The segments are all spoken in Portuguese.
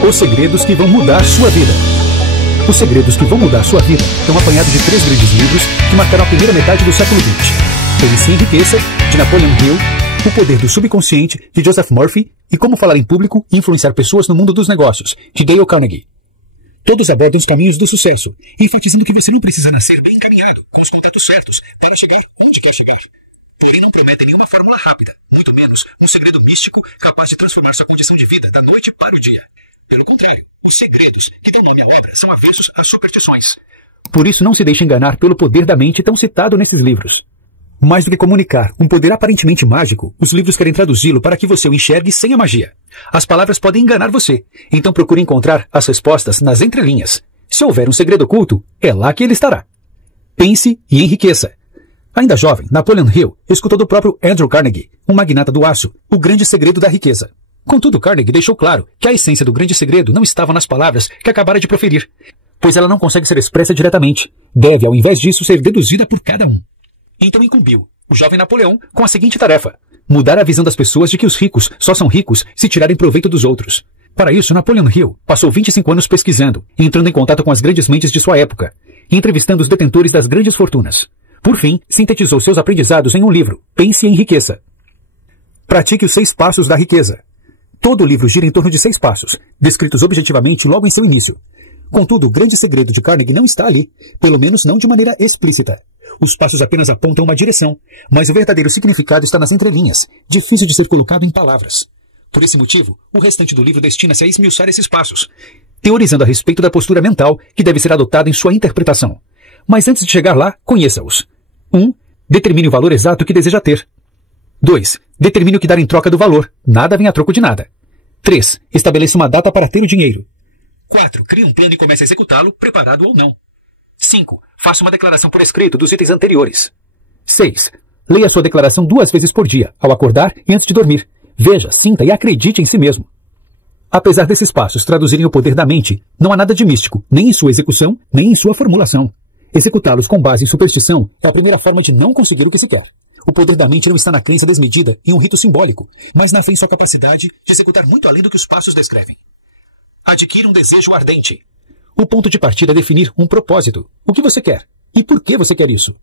Os segredos que vão mudar sua vida. Os segredos que vão mudar sua vida é um apanhado de 3 grandes livros que marcaram a primeira metade do século XX. Pense e Enriqueça, de Napoleon Hill, O Poder do Subconsciente, de Joseph Murphy, e Como Falar em Público e Influenciar Pessoas no Mundo dos Negócios, de Dale Carnegie. Todos abordam os caminhos do sucesso, enfatizando que você não precisa nascer bem encaminhado, com os contatos certos, para chegar onde quer chegar. Porém, não prometem nenhuma fórmula rápida, muito menos um segredo místico capaz de transformar sua condição de vida da noite para o dia. Pelo contrário, os segredos que dão nome à obra são avessos às superstições. Por isso, não se deixe enganar pelo poder da mente tão citado nesses livros. Mais do que comunicar um poder aparentemente mágico, os livros querem traduzi-lo para que você o enxergue sem a magia. As palavras podem enganar você, então procure encontrar as respostas nas entrelinhas. Se houver um segredo oculto, é lá que ele estará. Pense e enriqueça. Ainda jovem, Napoleon Hill escutou do próprio Andrew Carnegie, um magnata do aço, o grande segredo da riqueza. Contudo, Carnegie deixou claro que a essência do grande segredo não estava nas palavras que acabara de proferir, pois ela não consegue ser expressa diretamente. Deve, ao invés disso, ser deduzida por cada um. Então incumbiu o jovem Napoleão com a seguinte tarefa: mudar a visão das pessoas de que os ricos só são ricos se tirarem proveito dos outros. Para isso, Napoleon Hill passou 25 anos pesquisando, entrando em contato com as grandes mentes de sua época, e entrevistando os detentores das grandes fortunas. Por fim, sintetizou seus aprendizados em um livro, Pense e Enriqueça. Pratique os 6 passos da riqueza. Todo o livro gira em torno de 6 passos, descritos objetivamente logo em seu início. Contudo, o grande segredo de Carnegie não está ali, pelo menos não de maneira explícita. Os passos apenas apontam uma direção, mas o verdadeiro significado está nas entrelinhas, difícil de ser colocado em palavras. Por esse motivo, o restante do livro destina-se a esmiuçar esses passos, teorizando a respeito da postura mental que deve ser adotada em sua interpretação. Mas antes de chegar lá, conheça-os. 1. Determine o valor exato que deseja ter. 2. Determine o que dar em troca do valor. Nada vem a troco de nada. 3. Estabeleça uma data para ter o dinheiro. 4. Crie um plano e comece a executá-lo, preparado ou não. 5. Faça uma declaração por escrito dos itens anteriores. 6. Leia sua declaração 2 vezes por dia, ao acordar e antes de dormir. Veja, sinta e acredite em si mesmo. Apesar desses passos traduzirem o poder da mente, não há nada de místico, nem em sua execução, nem em sua formulação. Executá-los com base em superstição é a primeira forma de não conseguir o que se quer. O poder da mente não está na crença desmedida em um rito simbólico, mas na fé em sua capacidade de executar muito além do que os passos descrevem. Adquira um desejo ardente. O ponto de partida é definir um propósito. O que você quer? E por que você quer isso?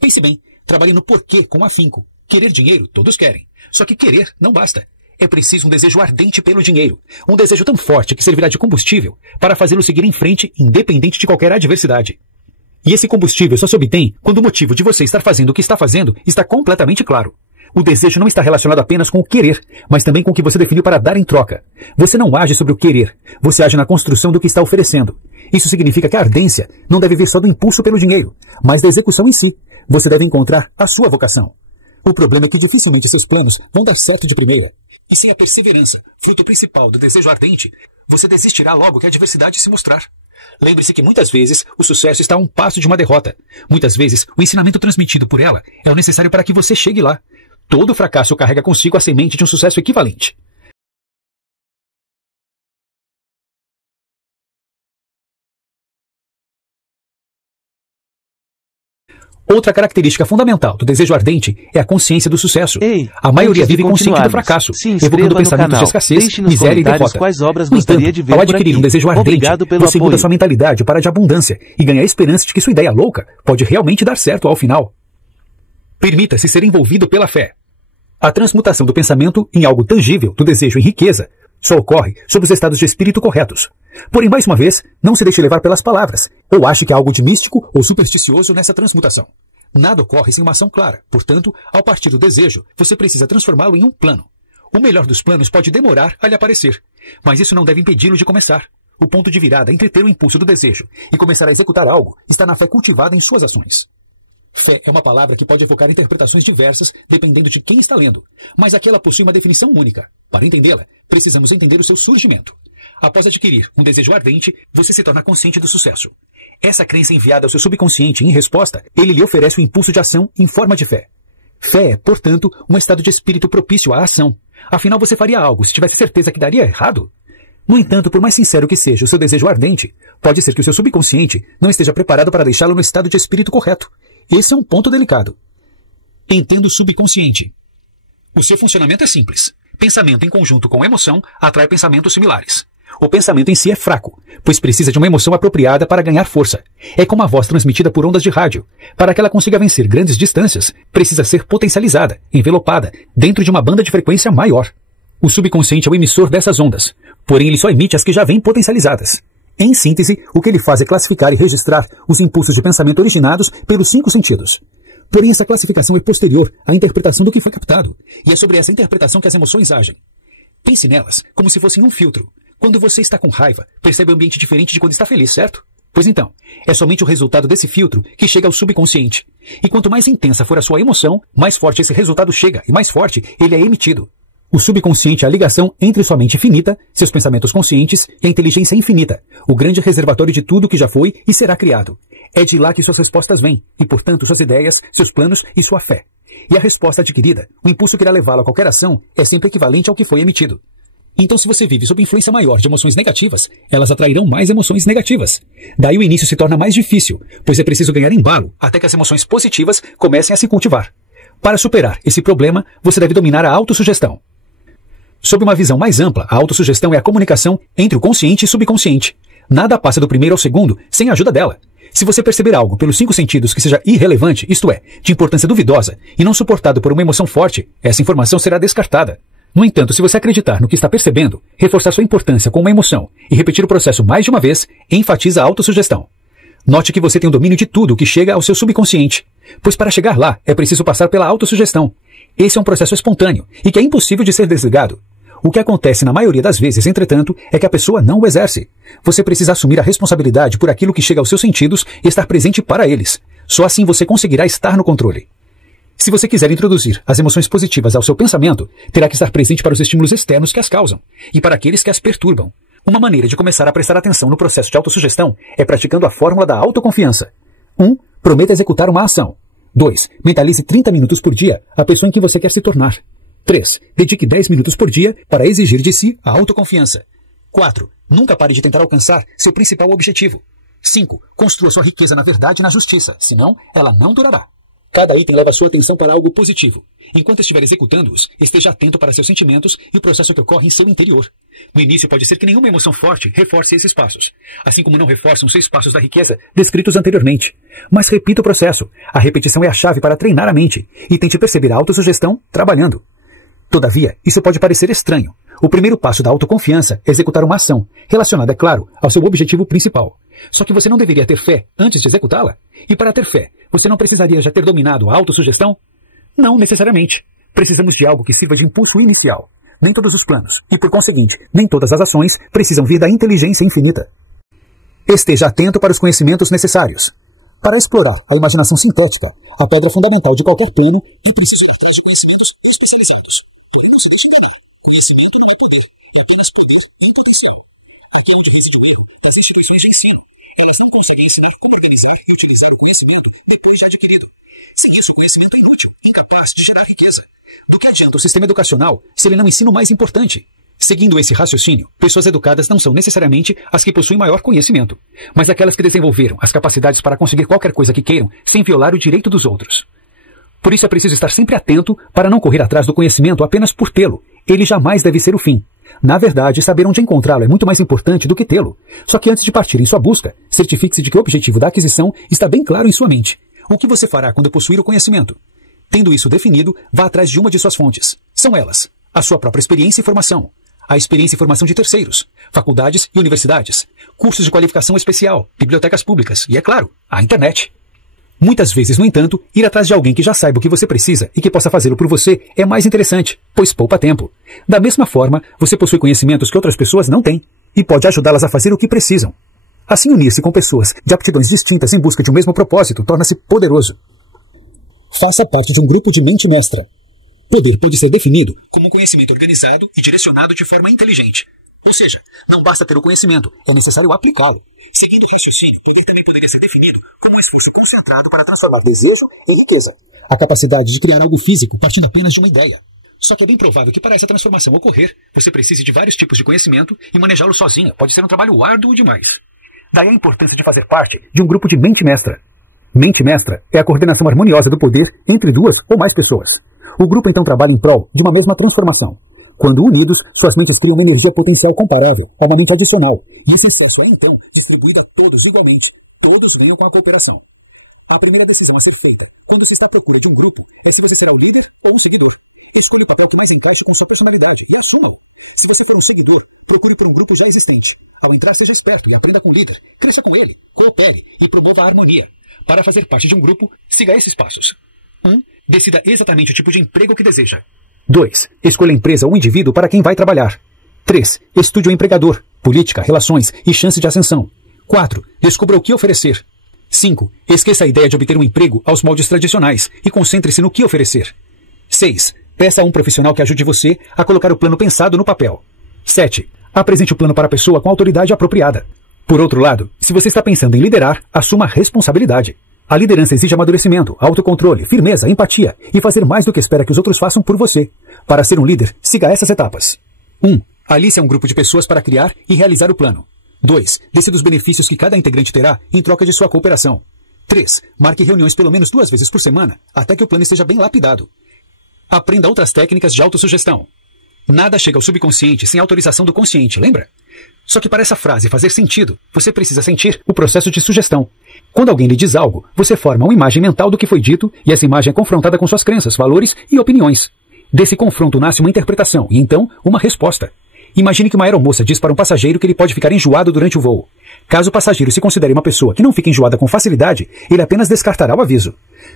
Pense bem, trabalhe no porquê com afinco. Querer dinheiro, todos querem. Só que querer não basta. É preciso um desejo ardente pelo dinheiro. Um desejo tão forte que servirá de combustível para fazê-lo seguir em frente, independente de qualquer adversidade. E esse combustível só se obtém quando o motivo de você estar fazendo o que está fazendo está completamente claro. O desejo não está relacionado apenas com o querer, mas também com o que você definiu para dar em troca. Você não age sobre o querer, você age na construção do que está oferecendo. Isso significa que a ardência não deve vir só do impulso pelo dinheiro, mas da execução em si. Você deve encontrar a sua vocação. O problema é que dificilmente seus planos vão dar certo de primeira. E sem a perseverança, fruto principal do desejo ardente, você desistirá logo que a adversidade se mostrar. Lembre-se que muitas vezes o sucesso está a um passo de uma derrota. Muitas vezes o ensinamento transmitido por ela é o necessário para que você chegue lá. Todo fracasso carrega consigo a semente de um sucesso equivalente. Outra característica fundamental do desejo ardente é a consciência do sucesso. A maioria vive consciente do fracasso, evocando pensamentos de escassez, miséria e derrota. No entanto, ao adquirir um desejo ardente, você muda sua mentalidade para a de abundância e ganha a esperança de que sua ideia louca pode realmente dar certo ao final. Permita-se ser envolvido pela fé. A transmutação do pensamento em algo tangível, do desejo em riqueza, só ocorre sob os estados de espírito corretos. Porém, mais uma vez, não se deixe levar pelas palavras, ou ache que há algo de místico ou supersticioso nessa transmutação. Nada ocorre sem uma ação clara. Portanto, ao partir do desejo, você precisa transformá-lo em um plano. O melhor dos planos pode demorar a lhe aparecer, mas isso não deve impedi-lo de começar. O ponto de virada entre ter o impulso do desejo e começar a executar algo está na fé cultivada em suas ações. Fé é uma palavra que pode evocar interpretações diversas dependendo de quem está lendo, mas aqui ela possui uma definição única. Para entendê-la, precisamos entender o seu surgimento. Após adquirir um desejo ardente, você se torna consciente do sucesso. Essa crença enviada ao seu subconsciente, em resposta, ele lhe oferece o impulso de ação em forma de fé. Fé é, portanto, um estado de espírito propício à ação. Afinal, você faria algo se tivesse certeza que daria errado? No entanto, por mais sincero que seja o seu desejo ardente, pode ser que o seu subconsciente não esteja preparado para deixá-lo no estado de espírito correto. Esse é um ponto delicado. Entenda o subconsciente. O seu funcionamento é simples. Pensamento em conjunto com emoção atrai pensamentos similares. O pensamento em si é fraco, pois precisa de uma emoção apropriada para ganhar força. É como a voz transmitida por ondas de rádio. Para que ela consiga vencer grandes distâncias, precisa ser potencializada, envelopada, dentro de uma banda de frequência maior. O subconsciente é o emissor dessas ondas, porém ele só emite as que já vêm potencializadas. Em síntese, o que ele faz é classificar e registrar os impulsos de pensamento originados pelos 5 sentidos. Porém, essa classificação é posterior à interpretação do que foi captado, e é sobre essa interpretação que as emoções agem. Pense nelas como se fossem um filtro. Quando você está com raiva, percebe um ambiente diferente de quando está feliz, certo? Pois então, é somente o resultado desse filtro que chega ao subconsciente. E quanto mais intensa for a sua emoção, mais forte esse resultado chega e mais forte ele é emitido. O subconsciente é a ligação entre sua mente finita, seus pensamentos conscientes e a inteligência infinita, o grande reservatório de tudo que já foi e será criado. É de lá que suas respostas vêm, e portanto suas ideias, seus planos e sua fé. E a resposta adquirida, o impulso que irá levá-lo a qualquer ação, é sempre equivalente ao que foi emitido. Então, se você vive sob influência maior de emoções negativas, elas atrairão mais emoções negativas. Daí o início se torna mais difícil, pois é preciso ganhar embalo até que as emoções positivas comecem a se cultivar. Para superar esse problema, você deve dominar a autossugestão. Sob uma visão mais ampla, a autossugestão é a comunicação entre o consciente e subconsciente. Nada passa do primeiro ao segundo sem a ajuda dela. Se você perceber algo pelos 5 sentidos que seja irrelevante, isto é, de importância duvidosa, e não suportado por uma emoção forte, essa informação será descartada. No entanto, se você acreditar no que está percebendo, reforçar sua importância com uma emoção e repetir o processo mais de uma vez, enfatiza a autossugestão. Note que você tem o domínio de tudo o que chega ao seu subconsciente, pois para chegar lá é preciso passar pela autossugestão. Esse é um processo espontâneo e que é impossível de ser desligado. O que acontece na maioria das vezes, entretanto, é que a pessoa não o exerce. Você precisa assumir a responsabilidade por aquilo que chega aos seus sentidos e estar presente para eles. Só assim você conseguirá estar no controle. Se você quiser introduzir as emoções positivas ao seu pensamento, terá que estar presente para os estímulos externos que as causam e para aqueles que as perturbam. Uma maneira de começar a prestar atenção no processo de autossugestão é praticando a fórmula da autoconfiança. 1. Prometa executar uma ação. 2. Mentalize 30 minutos por dia a pessoa em que você quer se tornar. 3. Dedique 10 minutos por dia para exigir de si a autoconfiança. 4. Nunca pare de tentar alcançar seu principal objetivo. 5. Construa sua riqueza na verdade e na justiça, senão ela não durará. Cada item leva sua atenção para algo positivo. Enquanto estiver executando-os, esteja atento para seus sentimentos e o processo que ocorre em seu interior. No início pode ser que nenhuma emoção forte reforce esses passos, assim como não reforçam os 6 passos da riqueza descritos anteriormente. Mas repita o processo. A repetição é a chave para treinar a mente e tente perceber a autossugestão trabalhando. Todavia, isso pode parecer estranho. O primeiro passo da autoconfiança é executar uma ação, relacionada, é claro, ao seu objetivo principal. Só que você não deveria ter fé antes de executá-la? E para ter fé, você não precisaria já ter dominado a autossugestão? Não necessariamente. Precisamos de algo que sirva de impulso inicial. Nem todos os planos, e por conseguinte, nem todas as ações precisam vir da inteligência infinita. Esteja atento para os conhecimentos necessários. Para explorar a imaginação sintética, a pedra fundamental de qualquer plano é preciso ter os conhecimentos especializados. Conhecimento não é poder, é apenas poder ou proteção. Porque onde reside o erro das instituições de ensino, elas não conseguem ensinar como organizar e utilizar o conhecimento depois de adquirido. Sem isso, o conhecimento é inútil, incapaz de gerar riqueza. Do que adianta o sistema educacional se ele não ensina o mais importante? Seguindo esse raciocínio, pessoas educadas não são necessariamente as que possuem maior conhecimento, mas aquelas que desenvolveram as capacidades para conseguir qualquer coisa que queiram sem violar o direito dos outros. Por isso é preciso estar sempre atento para não correr atrás do conhecimento apenas por tê-lo. Ele jamais deve ser o fim. Na verdade, saber onde encontrá-lo é muito mais importante do que tê-lo. Só que antes de partir em sua busca, certifique-se de que o objetivo da aquisição está bem claro em sua mente. O que você fará quando possuir o conhecimento? Tendo isso definido, vá atrás de uma de suas fontes. São elas: a sua própria experiência e formação, a experiência e formação de terceiros, faculdades e universidades, cursos de qualificação especial, bibliotecas públicas e, é claro, a internet. Muitas vezes, no entanto, ir atrás de alguém que já saiba o que você precisa e que possa fazê-lo por você é mais interessante, pois poupa tempo. Da mesma forma, você possui conhecimentos que outras pessoas não têm e pode ajudá-las a fazer o que precisam. Assim, unir-se com pessoas de aptidões distintas em busca de um mesmo propósito torna-se poderoso. Faça parte de um grupo de mente mestra. Poder pode ser definido como um conhecimento organizado e direcionado de forma inteligente. Ou seja, não basta ter o conhecimento, é necessário aplicá-lo. Seguindo o raciocínio, poder também poderia ser definido como um esforço concentrado para transformar desejo em riqueza. A capacidade de criar algo físico partindo apenas de uma ideia. Só que é bem provável que para essa transformação ocorrer, você precise de vários tipos de conhecimento e manejá-lo sozinho pode ser um trabalho árduo demais. Daí a importância de fazer parte de um grupo de mente mestra. Mente mestra é a coordenação harmoniosa do poder entre 2 ou mais pessoas. O grupo então trabalha em prol de uma mesma transformação. Quando unidos, suas mentes criam uma energia potencial comparável a uma mente adicional. E esse excesso é, então, distribuído a todos igualmente. Todos ganham com a cooperação. A primeira decisão a ser feita, quando se está à procura de um grupo, é se você será o líder ou um seguidor. Escolha o papel que mais encaixe com sua personalidade e assuma-o. Se você for um seguidor, procure por um grupo já existente. Ao entrar, seja esperto e aprenda com o líder. Cresça com ele, coopere e promova a harmonia. Para fazer parte de um grupo, siga esses passos. 1. Decida exatamente o tipo de emprego que deseja. 2. Escolha a empresa ou indivíduo para quem vai trabalhar. 3. Estude o empregador, política, relações e chance de ascensão. 4. Descubra o que oferecer. 5. Esqueça a ideia de obter um emprego aos moldes tradicionais e concentre-se no que oferecer. 6. Peça a um profissional que ajude você a colocar o plano pensado no papel. 7. Apresente o plano para a pessoa com a autoridade apropriada. Por outro lado, se você está pensando em liderar, assuma a responsabilidade. A liderança exige amadurecimento, autocontrole, firmeza, empatia e fazer mais do que espera que os outros façam por você. Para ser um líder, siga essas etapas. 1. Alice a um grupo de pessoas para criar e realizar o plano. 2. Decida os benefícios que cada integrante terá em troca de sua cooperação. 3. Marque reuniões pelo menos 2 vezes por semana, até que o plano esteja bem lapidado. Aprenda outras técnicas de autossugestão. Nada chega ao subconsciente sem autorização do consciente, lembra? Só que para essa frase fazer sentido, você precisa sentir o processo de sugestão. Quando alguém lhe diz algo, você forma uma imagem mental do que foi dito e essa imagem é confrontada com suas crenças, valores e opiniões. Desse confronto nasce uma interpretação e então uma resposta. Imagine que uma aeromoça diz para um passageiro que ele pode ficar enjoado durante o voo. Caso o passageiro se considere uma pessoa que não fica enjoada com facilidade, ele apenas descartará o aviso.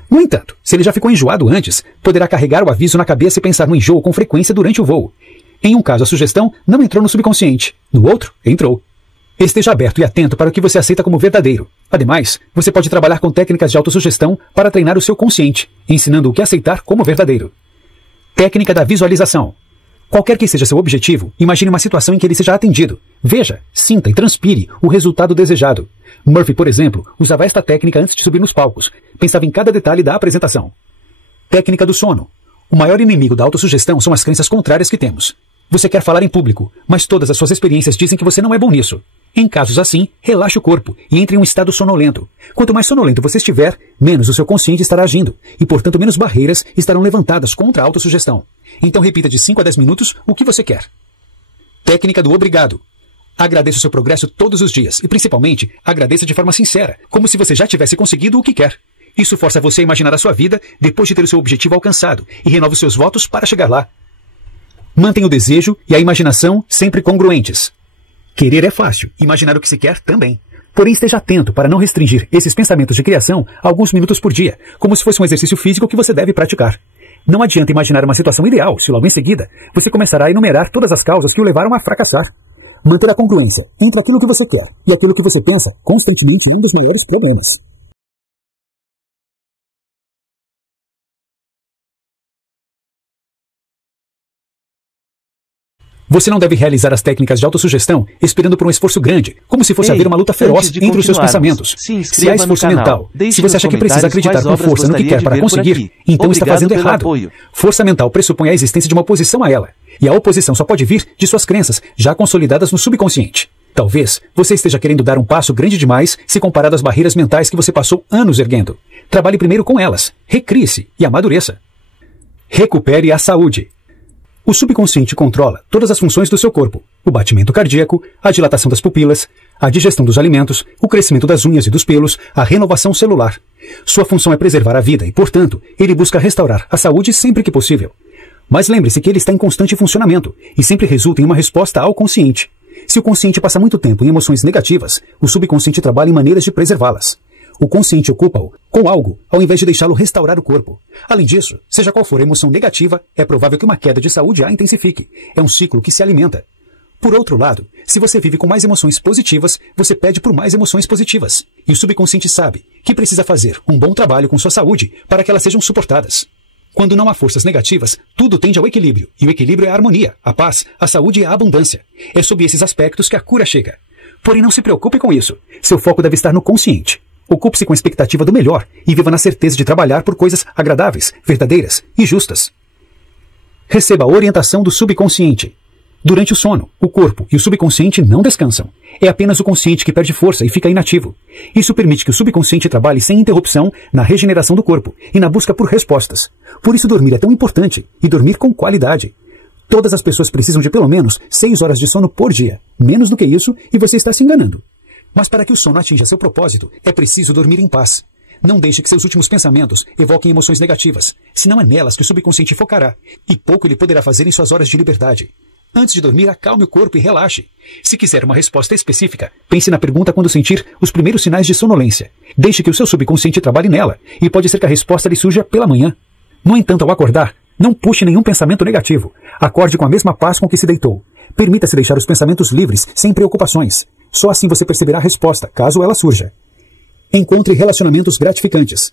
No entanto, se ele já ficou enjoado antes, poderá carregar o aviso na cabeça e pensar no enjoo com frequência durante o voo. Em um caso, a sugestão não entrou no subconsciente. No outro, entrou. Esteja aberto e atento para o que você aceita como verdadeiro. Ademais, você pode trabalhar com técnicas de autossugestão para treinar o seu consciente, ensinando o que aceitar como verdadeiro. Técnica da visualização. Qualquer que seja seu objetivo, imagine uma situação em que ele seja atendido. Veja, sinta e transpire o resultado desejado. Murphy, por exemplo, usava esta técnica antes de subir nos palcos. Pensava em cada detalhe da apresentação. Técnica do sono. O maior inimigo da autossugestão são as crenças contrárias que temos. Você quer falar em público, mas todas as suas experiências dizem que você não é bom nisso. Em casos assim, relaxe o corpo e entre em um estado sonolento. Quanto mais sonolento você estiver, menos o seu consciente estará agindo, e portanto menos barreiras estarão levantadas contra a autossugestão. Então repita de 5 a 10 minutos o que você quer. Técnica do obrigado. Agradeça o seu progresso todos os dias, e principalmente, agradeça de forma sincera, como se você já tivesse conseguido o que quer. Isso força você a imaginar a sua vida depois de ter o seu objetivo alcançado, e renova os seus votos para chegar lá. Mantenha o desejo e a imaginação sempre congruentes. Querer é fácil, imaginar o que se quer também. Porém, esteja atento para não restringir esses pensamentos de criação a alguns minutos por dia, como se fosse um exercício físico que você deve praticar. Não adianta imaginar uma situação ideal, se logo em seguida você começará a enumerar todas as causas que o levaram a fracassar. Manter a congruência entre aquilo que você quer e aquilo que você pensa constantemente é um dos maiores problemas. Você não deve realizar as técnicas de autossugestão esperando por um esforço grande, como se fosse haver uma luta feroz entre os seus pensamentos. Se há esforço mental, se você acha que precisa acreditar com força no que quer para conseguir, então está fazendo errado. Força mental pressupõe a existência de uma oposição a ela, e a oposição só pode vir de suas crenças, já consolidadas no subconsciente. Talvez você esteja querendo dar um passo grande demais se comparado às barreiras mentais que você passou anos erguendo. Trabalhe primeiro com elas, recrie-se e amadureça. Recupere a saúde. O subconsciente controla todas as funções do seu corpo: o batimento cardíaco, a dilatação das pupilas, a digestão dos alimentos, o crescimento das unhas e dos pelos, a renovação celular. Sua função é preservar a vida e, portanto, ele busca restaurar a saúde sempre que possível. Mas lembre-se que ele está em constante funcionamento e sempre resulta em uma resposta ao consciente. Se o consciente passa muito tempo em emoções negativas, o subconsciente trabalha em maneiras de preservá-las. O consciente ocupa-o com algo, ao invés de deixá-lo restaurar o corpo. Além disso, seja qual for a emoção negativa, é provável que uma queda de saúde a intensifique. É um ciclo que se alimenta. Por outro lado, se você vive com mais emoções positivas, você pede por mais emoções positivas. E o subconsciente sabe que precisa fazer um bom trabalho com sua saúde para que elas sejam suportadas. Quando não há forças negativas, tudo tende ao equilíbrio. E o equilíbrio é a harmonia, a paz, a saúde e a abundância. É sob esses aspectos que a cura chega. Porém, não se preocupe com isso. Seu foco deve estar no consciente. Ocupe-se com a expectativa do melhor e viva na certeza de trabalhar por coisas agradáveis, verdadeiras e justas. Receba a orientação do subconsciente. Durante o sono, o corpo e o subconsciente não descansam. É apenas o consciente que perde força e fica inativo. Isso permite que o subconsciente trabalhe sem interrupção na regeneração do corpo e na busca por respostas. Por isso dormir é tão importante e dormir com qualidade. Todas as pessoas precisam de pelo menos 6 horas de sono por dia. Menos do que isso, e você está se enganando. Mas para que o sono atinja seu propósito, é preciso dormir em paz. Não deixe que seus últimos pensamentos evoquem emoções negativas, senão é nelas que o subconsciente focará, e pouco ele poderá fazer em suas horas de liberdade. Antes de dormir, acalme o corpo e relaxe. Se quiser uma resposta específica, pense na pergunta quando sentir os primeiros sinais de sonolência. Deixe que o seu subconsciente trabalhe nela, e pode ser que a resposta lhe surja pela manhã. No entanto, ao acordar, não puxe nenhum pensamento negativo. Acorde com a mesma paz com que se deitou. Permita-se deixar os pensamentos livres, sem preocupações. Só assim você perceberá a resposta, caso ela surja. Encontre relacionamentos gratificantes.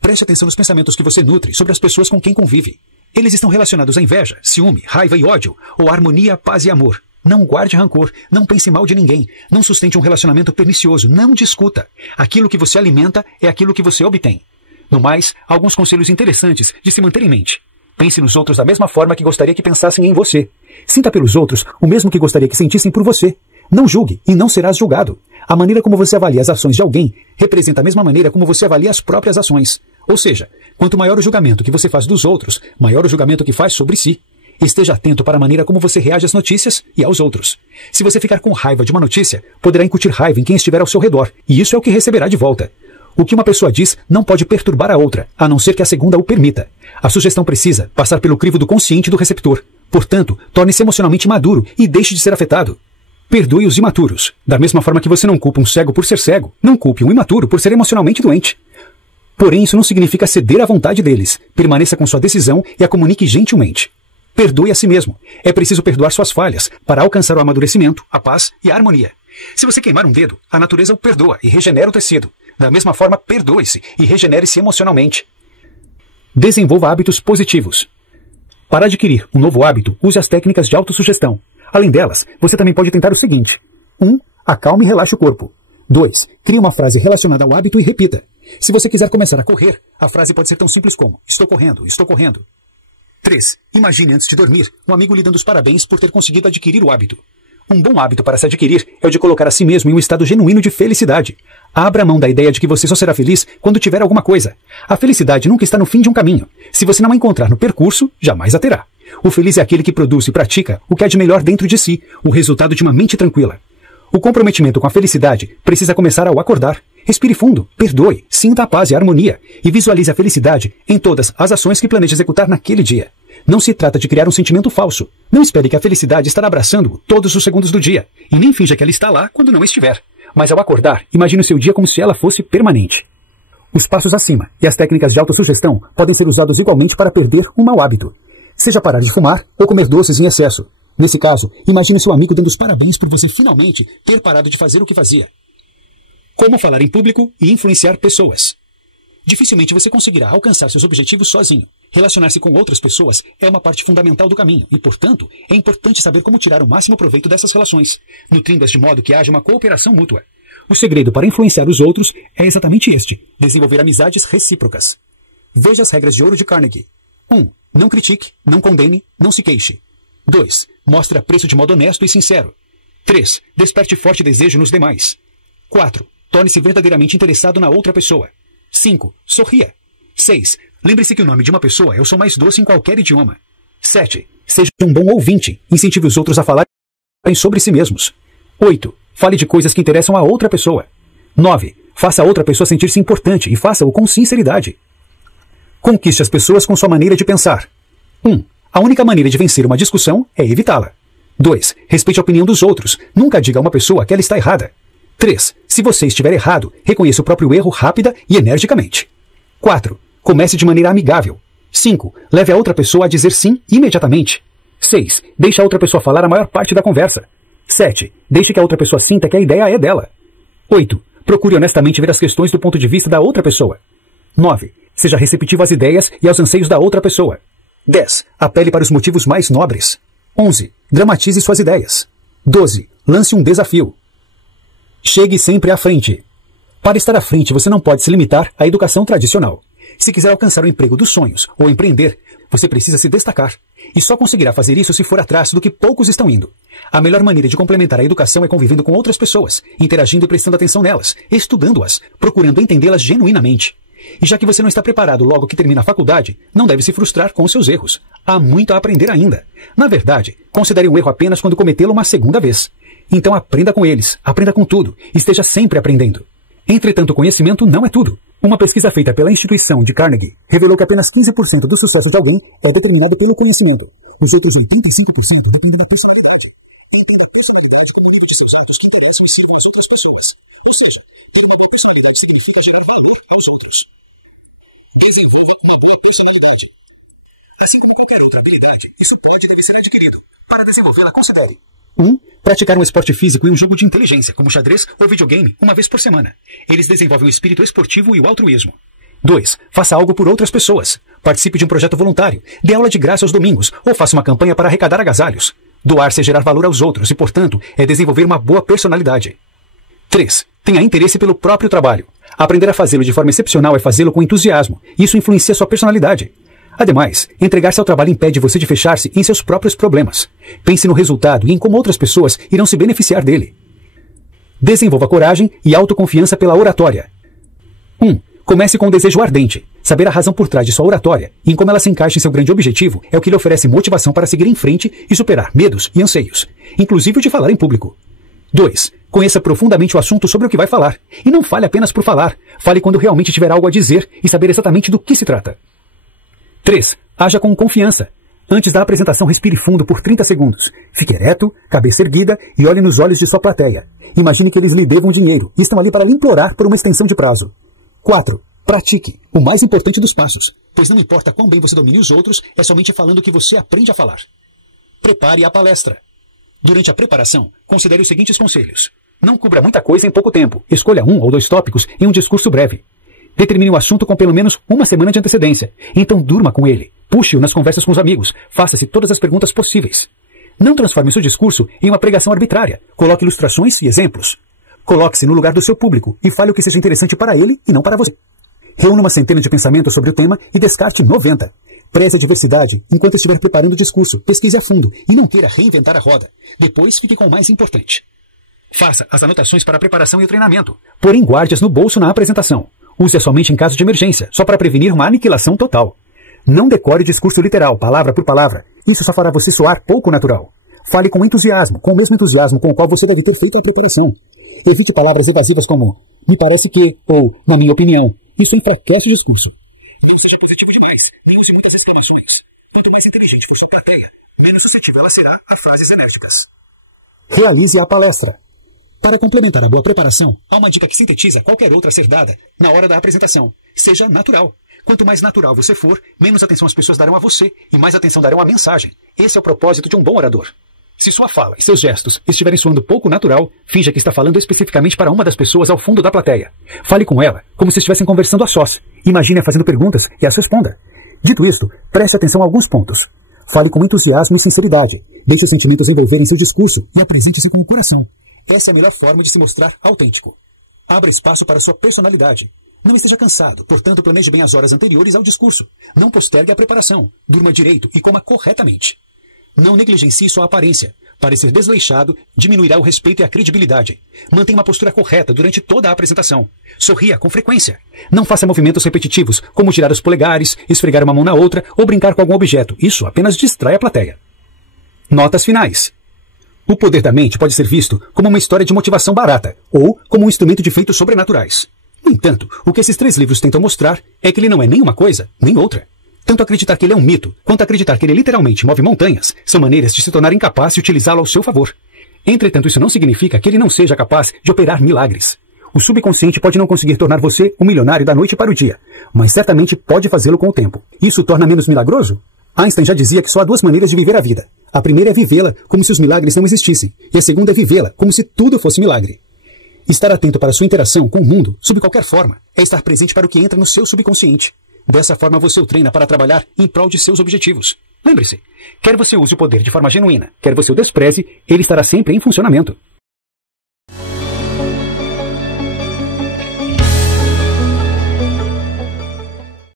Preste atenção nos pensamentos que você nutre sobre as pessoas com quem convive. Eles estão relacionados à inveja, ciúme, raiva e ódio, ou à harmonia, paz e amor. Não guarde rancor, não pense mal de ninguém, não sustente um relacionamento pernicioso, não discuta. Aquilo que você alimenta é aquilo que você obtém. No mais, alguns conselhos interessantes de se manter em mente. Pense nos outros da mesma forma que gostaria que pensassem em você. Sinta pelos outros o mesmo que gostaria que sentissem por você. Não julgue e não serás julgado. A maneira como você avalia as ações de alguém representa a mesma maneira como você avalia as próprias ações. Ou seja, quanto maior o julgamento que você faz dos outros, maior o julgamento que faz sobre si. Esteja atento para a maneira como você reage às notícias e aos outros. Se você ficar com raiva de uma notícia, poderá incutir raiva em quem estiver ao seu redor, e isso é o que receberá de volta. O que uma pessoa diz não pode perturbar a outra, a não ser que a segunda o permita. A sugestão precisa passar pelo crivo do consciente do receptor. Portanto, torne-se emocionalmente maduro e deixe de ser afetado. Perdoe os imaturos. Da mesma forma que você não culpa um cego por ser cego, não culpe um imaturo por ser emocionalmente doente. Porém, isso não significa ceder à vontade deles. Permaneça com sua decisão e a comunique gentilmente. Perdoe a si mesmo. É preciso perdoar suas falhas para alcançar o amadurecimento, a paz e a harmonia. Se você queimar um dedo, a natureza o perdoa e regenera o tecido. Da mesma forma, perdoe-se e regenere-se emocionalmente. Desenvolva hábitos positivos. Para adquirir um novo hábito, use as técnicas de autossugestão. Além delas, você também pode tentar o seguinte. 1. Acalme e relaxe o corpo. 2. Crie uma frase relacionada ao hábito e repita. Se você quiser começar a correr, a frase pode ser tão simples como estou correndo, estou correndo. 3. Imagine antes de dormir um amigo lhe dando os parabéns por ter conseguido adquirir o hábito. Um bom hábito para se adquirir é o de colocar a si mesmo em um estado genuíno de felicidade. Abra mão da ideia de que você só será feliz quando tiver alguma coisa. A felicidade nunca está no fim de um caminho. Se você não a encontrar no percurso, jamais a terá. O feliz é aquele que produz e pratica o que há de melhor dentro de si, o resultado de uma mente tranquila. O comprometimento com a felicidade precisa começar ao acordar. Respire fundo, perdoe, sinta a paz e a harmonia e visualize a felicidade em todas as ações que planeja executar naquele dia. Não se trata de criar um sentimento falso. Não espere que a felicidade estará abraçando-o todos os segundos do dia e nem finja que ela está lá quando não estiver. Mas ao acordar, imagine o seu dia como se ela fosse permanente. Os passos acima e as técnicas de autossugestão podem ser usados igualmente para perder um mau hábito. Seja parar de fumar ou comer doces em excesso. Nesse caso, imagine seu amigo dando os parabéns por você finalmente ter parado de fazer o que fazia. Como falar em público e influenciar pessoas. Dificilmente você conseguirá alcançar seus objetivos sozinho. Relacionar-se com outras pessoas é uma parte fundamental do caminho e, portanto, é importante saber como tirar o máximo proveito dessas relações, nutrindo-as de modo que haja uma cooperação mútua. O segredo para influenciar os outros é exatamente este: desenvolver amizades recíprocas. Veja as regras de ouro de Carnegie. 1. Não critique, não condene, não se queixe. 2. Mostre apreço de modo honesto e sincero. 3. Desperte forte desejo nos demais. 4. Torne-se verdadeiramente interessado na outra pessoa. 5. Sorria. 6. Lembre-se que o nome de uma pessoa é o som mais doce em qualquer idioma. 7. Seja um bom ouvinte. Incentive os outros a falarem sobre si mesmos. 8. Fale de coisas que interessam a outra pessoa. 9. Faça a outra pessoa sentir-se importante e faça-o com sinceridade. Conquiste as pessoas com sua maneira de pensar. 1. A única maneira de vencer uma discussão é evitá-la. 2. Respeite a opinião dos outros. Nunca diga a uma pessoa que ela está errada. 3. Se você estiver errado, reconheça o próprio erro rápida e energicamente. 4. Comece de maneira amigável. 5. Leve a outra pessoa a dizer sim imediatamente. 6. Deixe a outra pessoa falar a maior parte da conversa. 7. Deixe que a outra pessoa sinta que a ideia é dela. 8. Procure honestamente ver as questões do ponto de vista da outra pessoa. 9. Seja receptivo às ideias e aos anseios da outra pessoa. 10. Apele para os motivos mais nobres. 11. Dramatize suas ideias. 12. Lance um desafio. Chegue sempre à frente. Para estar à frente, você não pode se limitar à educação tradicional. Se quiser alcançar o emprego dos sonhos ou empreender, você precisa se destacar. E só conseguirá fazer isso se for atrás do que poucos estão indo. A melhor maneira de complementar a educação é convivendo com outras pessoas, interagindo e prestando atenção nelas, estudando-as, procurando entendê-las genuinamente. E já que você não está preparado logo que termina a faculdade, não deve se frustrar com os seus erros. Há muito a aprender ainda. Na verdade, considere um erro apenas quando cometê-lo uma segunda vez. Então aprenda com eles, aprenda com tudo, esteja sempre aprendendo. Entretanto, o conhecimento não é tudo. Uma pesquisa feita pela instituição de Carnegie revelou que apenas 15% do sucesso de alguém é determinado pelo conhecimento. Os outros 85% dependem da personalidade. Entenda a personalidade como nível de seus atos que interessam e sirvam às outras pessoas. Ou seja, ter uma boa personalidade significa gerar valor aos outros. Desenvolva uma boa personalidade. Assim como qualquer outra habilidade, isso pode e deve ser adquirido. Para desenvolvê-la, considere: 1. Praticar um esporte físico e um jogo de inteligência, como xadrez ou videogame, uma vez por semana. Eles desenvolvem o espírito esportivo e o altruísmo. 2. Faça algo por outras pessoas. Participe de um projeto voluntário, dê aula de graça aos domingos ou faça uma campanha para arrecadar agasalhos. Doar-se é gerar valor aos outros e, portanto, é desenvolver uma boa personalidade. 3. Tenha interesse pelo próprio trabalho. Aprender a fazê-lo de forma excepcional é fazê-lo com entusiasmo. Isso influencia sua personalidade. Ademais, entregar-se ao trabalho impede você de fechar-se em seus próprios problemas. Pense no resultado e em como outras pessoas irão se beneficiar dele. Desenvolva coragem e autoconfiança pela oratória. 1. Comece com um desejo ardente. Saber a razão por trás de sua oratória e em como ela se encaixa em seu grande objetivo é o que lhe oferece motivação para seguir em frente e superar medos e anseios, inclusive o de falar em público. 2. Conheça profundamente o assunto sobre o que vai falar. E não fale apenas por falar. Fale quando realmente tiver algo a dizer e saber exatamente do que se trata. 3. Haja com confiança. Antes da apresentação, respire fundo por 30 segundos. Fique ereto, cabeça erguida e olhe nos olhos de sua plateia. Imagine que eles lhe devam dinheiro e estão ali para lhe implorar por uma extensão de prazo. 4. Pratique, o mais importante dos passos, pois não importa quão bem você domine os outros, é somente falando que você aprende a falar. Prepare a palestra. Durante a preparação, considere os seguintes conselhos. Não cubra muita coisa em pouco tempo. Escolha 1 ou 2 tópicos em um discurso breve. Determine o assunto com pelo menos uma semana de antecedência. Então durma com ele. Puxe-o nas conversas com os amigos. Faça-se todas as perguntas possíveis. Não transforme seu discurso em uma pregação arbitrária. Coloque ilustrações e exemplos. Coloque-se no lugar do seu público e fale o que seja interessante para ele e não para você. Reúna uma centena de pensamentos sobre o tema e descarte 90. Preze a diversidade enquanto estiver preparando o discurso. Pesquise a fundo e não queira reinventar a roda. Depois fique com o mais importante. Faça as anotações para a preparação e o treinamento. Porém, guarde-as no bolso na apresentação. Use-a somente em caso de emergência, só para prevenir uma aniquilação total. Não decore discurso literal, palavra por palavra. Isso só fará você soar pouco natural. Fale com entusiasmo, com o mesmo entusiasmo com o qual você deve ter feito a preparação. Evite palavras evasivas como "me parece que" ou "na minha opinião". Isso enfraquece o discurso. Não seja positivo demais, nem use muitas exclamações. Quanto mais inteligente for sua plateia, menos suscetível ela será a frases enérgicas. Realize a palestra. Para complementar a boa preparação, há uma dica que sintetiza qualquer outra a ser dada na hora da apresentação. Seja natural. Quanto mais natural você for, menos atenção as pessoas darão a você e mais atenção darão à mensagem. Esse é o propósito de um bom orador. Se sua fala e seus gestos estiverem soando pouco natural, finja que está falando especificamente para uma das pessoas ao fundo da plateia. Fale com ela como se estivessem conversando a sós. Imagine-a fazendo perguntas e as responda. Dito isto, preste atenção a alguns pontos. Fale com entusiasmo e sinceridade. Deixe os sentimentos envolverem seu discurso e apresente-se com o coração. Essa é a melhor forma de se mostrar autêntico. Abra espaço para sua personalidade. Não esteja cansado, portanto planeje bem as horas anteriores ao discurso. Não postergue a preparação. Durma direito e coma corretamente. Não negligencie sua aparência. Parecer desleixado diminuirá o respeito e a credibilidade. Mantenha uma postura correta durante toda a apresentação. Sorria com frequência. Não faça movimentos repetitivos, como girar os polegares, esfregar uma mão na outra ou brincar com algum objeto. Isso apenas distrai a plateia. Notas finais. O poder da mente pode ser visto como uma história de motivação barata ou como um instrumento de feitos sobrenaturais. No entanto, o que esses 3 livros tentam mostrar é que ele não é nem uma coisa, nem outra. Tanto acreditar que ele é um mito, quanto acreditar que ele literalmente move montanhas, são maneiras de se tornar incapaz de utilizá-lo ao seu favor. Entretanto, isso não significa que ele não seja capaz de operar milagres. O subconsciente pode não conseguir tornar você um milionário da noite para o dia, mas certamente pode fazê-lo com o tempo. Isso o torna menos milagroso? Einstein já dizia que só há 2 maneiras de viver a vida. A primeira é vivê-la como se os milagres não existissem, e a segunda é vivê-la como se tudo fosse milagre. Estar atento para sua interação com o mundo, sob qualquer forma, é estar presente para o que entra no seu subconsciente. Dessa forma você o treina para trabalhar em prol de seus objetivos. Lembre-se, quer você use o poder de forma genuína, quer você o despreze, ele estará sempre em funcionamento.